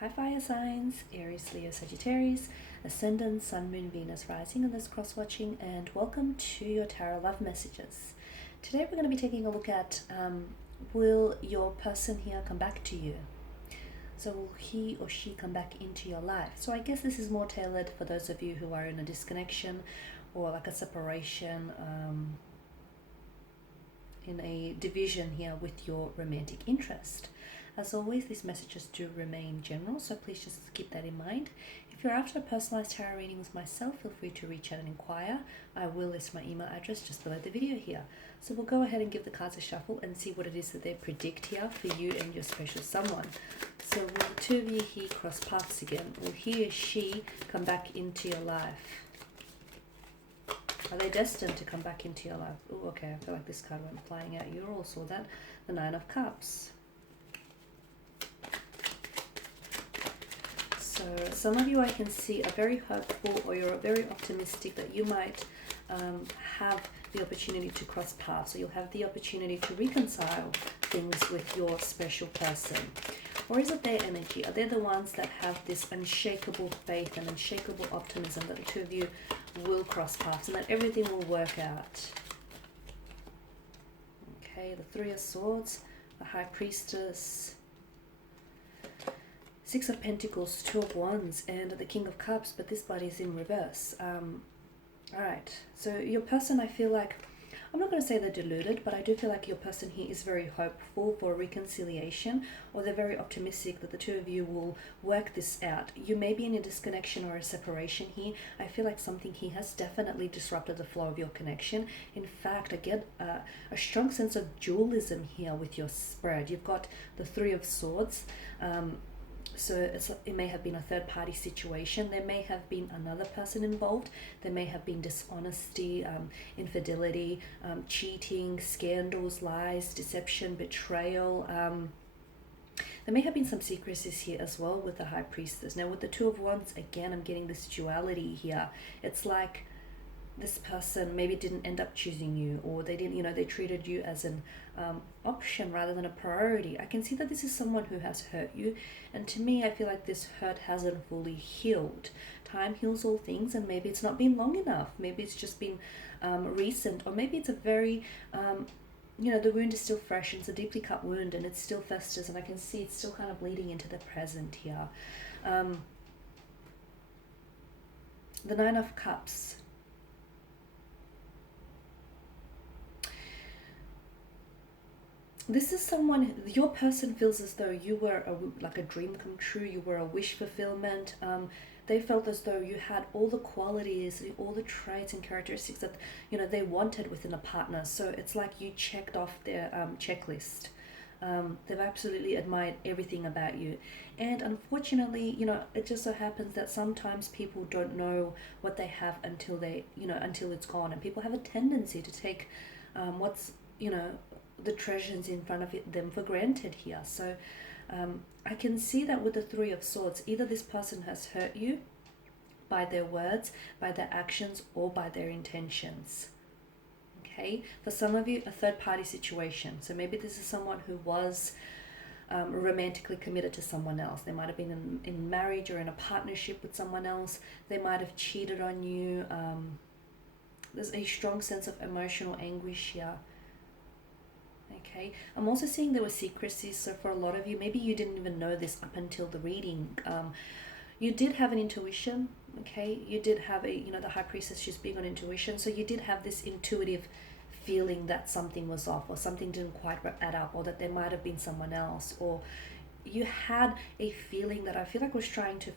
Hi fire signs, Aries, Leo, Sagittarius, Ascendant, Sun, Moon, Venus, Rising, and those cross-watching, and welcome to your Tarot Love Messages. Today we're going to be taking a look at will your person here come back to you? So will he or she come back into your life? So I guess this is more tailored for those of you who are in a disconnection or like a separation, in a division here with your romantic interest. As always, these messages do remain general, so please just keep that in mind. If you're after a personalized tarot reading with myself, feel free to reach out and inquire. I will list my email address just below the video here. So we'll go ahead and give the cards a shuffle and see what it is that they predict here for you and your special someone. So will the two of you here cross paths again? Will he or she come back into your life? Are they destined to come back into your life? Oh, okay, I feel like this card went flying out. You all saw that. The Nine of Cups. So some of you I can see are very hopeful, or you're very optimistic that you might have the opportunity to cross paths, or you'll have the opportunity to reconcile things with your special person. Or is it their energy? Are they the ones that have this unshakable faith and unshakable optimism that the two of you will cross paths and that everything will work out? Okay, the Three of Swords, the High Priestess, Six of Pentacles, Two of Wands, and the King of Cups, but this body is in reverse. Alright, so your person, I feel like, I'm not going to say they're deluded, but I do feel like your person here is very hopeful for reconciliation, or they're very optimistic that the two of you will work this out. You may be in a disconnection or a separation here. I feel like something here has definitely disrupted the flow of your connection. In fact, I get a strong sense of dualism here with your spread. You've got the Three of Swords. So it may have been a third-party situation. There may have been another person involved. There may have been dishonesty, infidelity, cheating, scandals, lies, deception, betrayal. There may have been some secrecies here as well with the High Priestess. Now with the Two of Wands, again, I'm getting this duality here. It's like this person maybe didn't end up choosing you, or they didn't, they treated you as an option rather than a priority. I can see that this is someone who has hurt you, and to me I feel like this hurt hasn't fully healed. Time heals all things, and maybe it's not been long enough. Maybe it's just been recent, or maybe it's a very the wound is still fresh, and it's a deeply cut wound and it still festers, and I can see it's still kind of bleeding into the present here. The Nine of Cups. This is someone, your person feels as though you were like a dream come true. You were a wish fulfillment. They felt as though you had all the qualities, all the traits and characteristics that they wanted within a partner. So it's like you checked off their checklist. They've absolutely admired everything about you, and unfortunately, it just so happens that sometimes people don't know what they have until until it's gone, and people have a tendency to take what's the treasures in front of them for granted here. So I can see that with the Three of Swords, either this person has hurt you by their words, by their actions, or by their intentions. Okay, for some of you, a third-party situation. So maybe this is someone who was romantically committed to someone else. They might have been in marriage or in a partnership with someone else. They might have cheated on you. There's a strong sense of emotional anguish here. Okay, I'm also seeing there were secrecies. So for a lot of you, maybe you didn't even know this up until the reading. You did have an intuition. Okay, you did have the High Priestess, she's big on intuition. So you did have this intuitive feeling that something was off, or something didn't quite add up, or that there might have been someone else, or you had a feeling that I feel like was trying to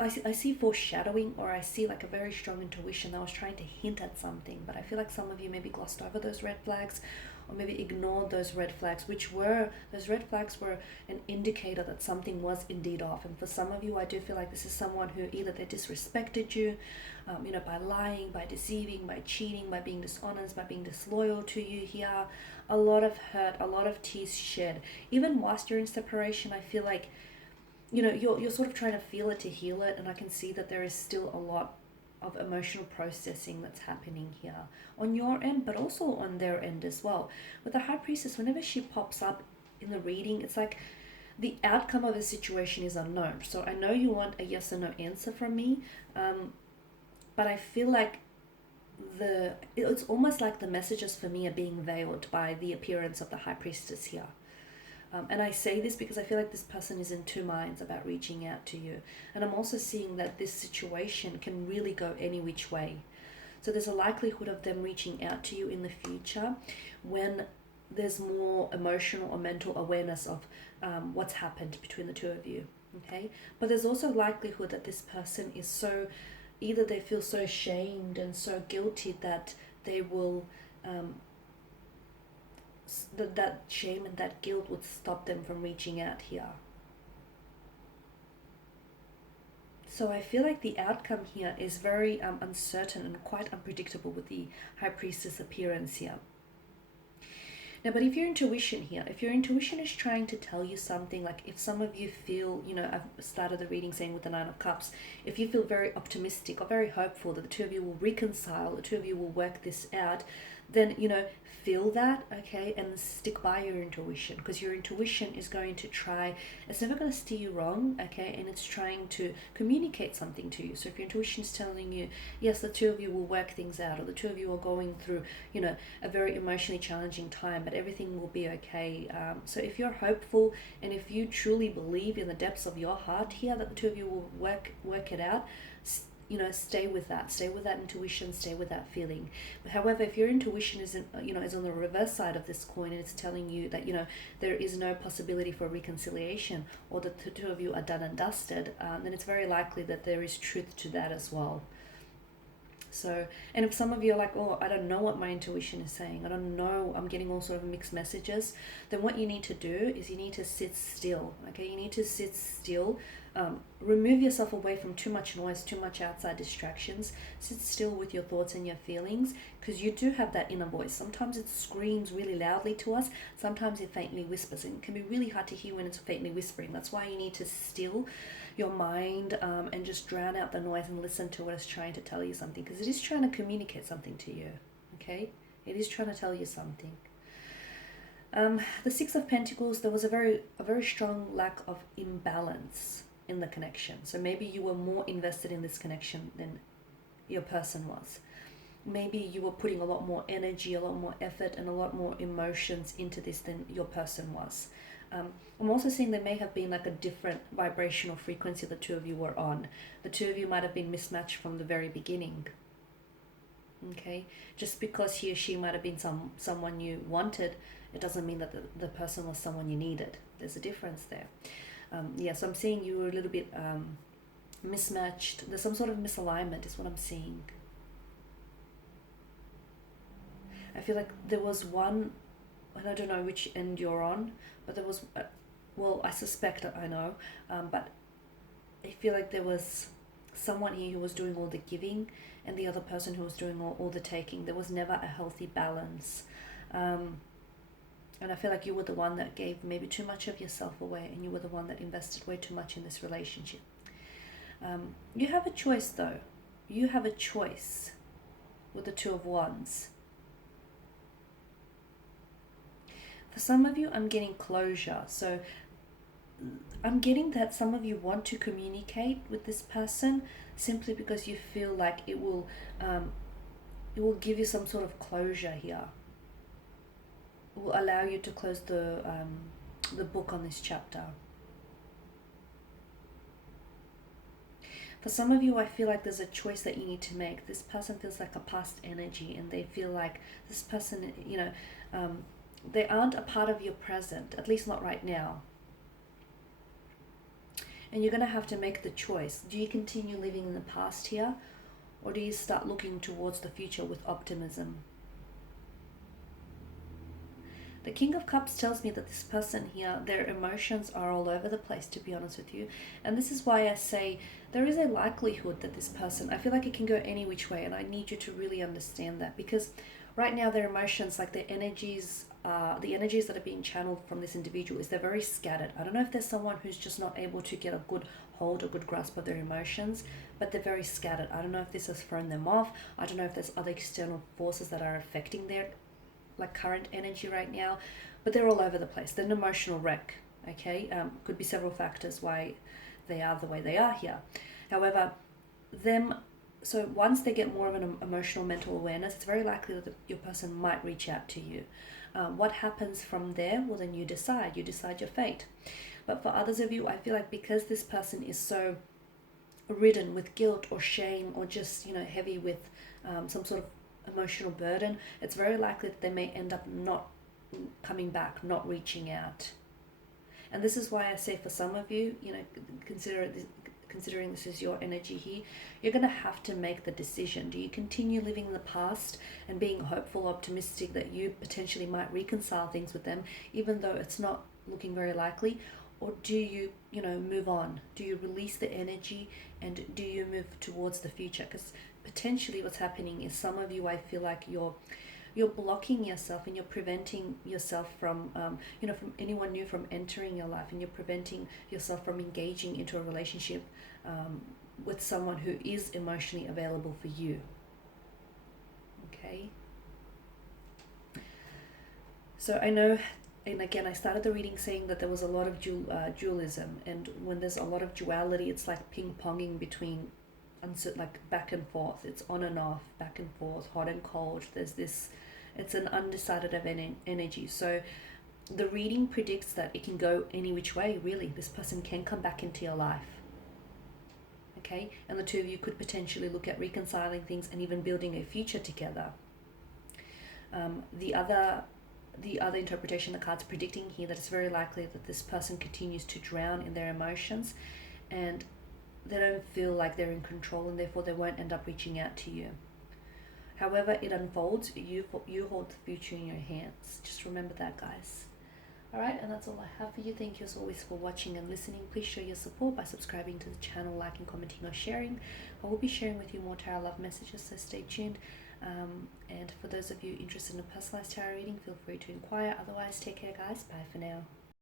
I see foreshadowing, or I see like a very strong intuition that was trying to hint at something. But I feel like some of you maybe glossed over those red flags, or maybe ignored those red flags, those red flags were an indicator that something was indeed off. And for some of you, I do feel like this is someone who either they disrespected you, by lying, by deceiving, by cheating, by being dishonest, by being disloyal to you here. A lot of hurt, a lot of tears shed. Even whilst you're in separation, I feel like you're sort of trying to feel it to heal it, and I can see that there is still a lot of emotional processing that's happening here on your end, but also on their end as well. With the High Priestess, whenever she pops up in the reading, it's like the outcome of the situation is unknown. So I know you want a yes or no answer from me, but I feel like it's almost like the messages for me are being veiled by the appearance of the High Priestess here. And I say this because I feel like this person is in two minds about reaching out to you. And I'm also seeing that this situation can really go any which way. So there's a likelihood of them reaching out to you in the future when there's more emotional or mental awareness of what's happened between the two of you. Okay? But there's also likelihood that this person is so, either they feel so ashamed and so guilty that they will, that shame and that guilt would stop them from reaching out here. So I feel like the outcome here is very uncertain and quite unpredictable with the High Priestess appearance here. Now, but if your intuition here, if your intuition is trying to tell you something, like if some of you feel, I've started the reading saying with the Nine of Cups, if you feel very optimistic or very hopeful that the two of you will reconcile, the two of you will work this out, then, feel that, okay, and stick by your intuition, because your intuition is going to try, it's never going to steer you wrong, okay, and it's trying to communicate something to you. So if your intuition is telling you, yes, the two of you will work things out, or the two of you are going through, a very emotionally challenging time, but everything will be okay. So if you're hopeful and if you truly believe in the depths of your heart here that the two of you will work it out, stay with that intuition, stay with that feeling. But however, if your intuition is on the reverse side of this coin, and it's telling you that there is no possibility for reconciliation, or that the two of you are done and dusted, then it's very likely that there is truth to that as well. So, and if some of you are like, oh, I don't know what my intuition is saying, I don't know, I'm getting all sort of mixed messages, then what you need to do is you need to sit still, okay? You need to sit still, remove yourself away from too much noise, too much outside distractions, sit still with your thoughts and your feelings, because you do have that inner voice. Sometimes it screams really loudly to us, sometimes it faintly whispers, and it can be really hard to hear when it's faintly whispering. That's why you need to still your mind and just drown out the noise and listen to what it's trying to tell you something, because it is trying to communicate something to you, okay? It is trying to tell you something. The Six of Pentacles, there was a very strong lack of imbalance in the connection. So maybe you were more invested in this connection than your person was. Maybe you were putting a lot more energy, a lot more effort, and a lot more emotions into this than your person was. I'm also seeing there may have been like a different vibrational frequency the two of you were on. The two of you might have been mismatched from the very beginning. Okay, just because he or she might have been someone you wanted, it doesn't mean that the person was someone you needed. There's a difference there. So I'm seeing you were a little bit mismatched. There's some sort of misalignment is what I'm seeing. I feel like there was one, and I don't know which end you're on, but there was, I suspect I know, but I feel like there was someone here who was doing all the giving and the other person who was doing all the taking. There was never a healthy balance. And I feel like you were the one that gave maybe too much of yourself away, and you were the one that invested way too much in this relationship. You have a choice though. You have a choice with the Two of Wands. For some of you, I'm getting closure. So I'm getting that some of you want to communicate with this person simply because you feel like it will give you some sort of closure here. It will allow you to close the book on this chapter. For some of you, I feel like there's a choice that you need to make. This person feels like a past energy, and they feel like this person, they aren't a part of your present, at least not right now. And you're going to have to make the choice. Do you continue living in the past here, or do you start looking towards the future with optimism? The King of Cups tells me that this person here, their emotions are all over the place, to be honest with you. And this is why I say there is a likelihood that this person, I feel like it can go any which way, and I need you to really understand that, because right now their emotions, like their energies, the energies that are being channeled from this individual, is they're very scattered. I don't know if there's someone who's just not able to get a good hold, a good grasp of their emotions, but they're very scattered. I don't know if this has thrown them off. I don't know if there's other external forces that are affecting their current energy right now, but they're all over the place. They're an emotional wreck. Okay, could be several factors why they are the way they are here. However, them so once they get more of an emotional mental awareness, it's very likely that your person might reach out to you. What happens from there? Well, then you decide your fate. But for others of you, I feel like because this person is so ridden with guilt or shame, or just heavy with some sort of emotional burden, it's very likely that they may end up not coming back, not reaching out. And this is why I say, for some of you, considering this is your energy here, you're going to have to make the decision. Do you continue living in the past and being hopeful, optimistic that you potentially might reconcile things with them, even though it's not looking very likely? Or do you, move on? Do you release the energy, and do you move towards the future? Because potentially what's happening is, some of you, I feel like you're blocking yourself, and you're preventing yourself from from anyone new from entering your life, and you're preventing yourself from engaging into a relationship with someone who is emotionally available for you. Okay, so I know, and again, I started the reading saying that there was a lot of dualism, and when there's a lot of duality, it's like ping-ponging between like back and forth. It's on and off, back and forth, hot and cold. There's this, it's an undecided of energy. So the reading predicts that it can go any which way, really. This person can come back into your life. Okay, and the two of you could potentially look at reconciling things and even building a future together. The other interpretation the card's predicting here, that it's very likely that this person continues to drown in their emotions, and they don't feel like they're in control, and therefore they won't end up reaching out to you. However it unfolds, you hold the future in your hands. Just remember that, guys. Alright, and that's all I have for you. Thank you as always for watching and listening. Please show your support by subscribing to the channel, liking, commenting, or sharing. I will be sharing with you more tarot love messages, so stay tuned. And for those of you interested in a personalized tarot reading, feel free to inquire. Otherwise, take care, guys. Bye for now.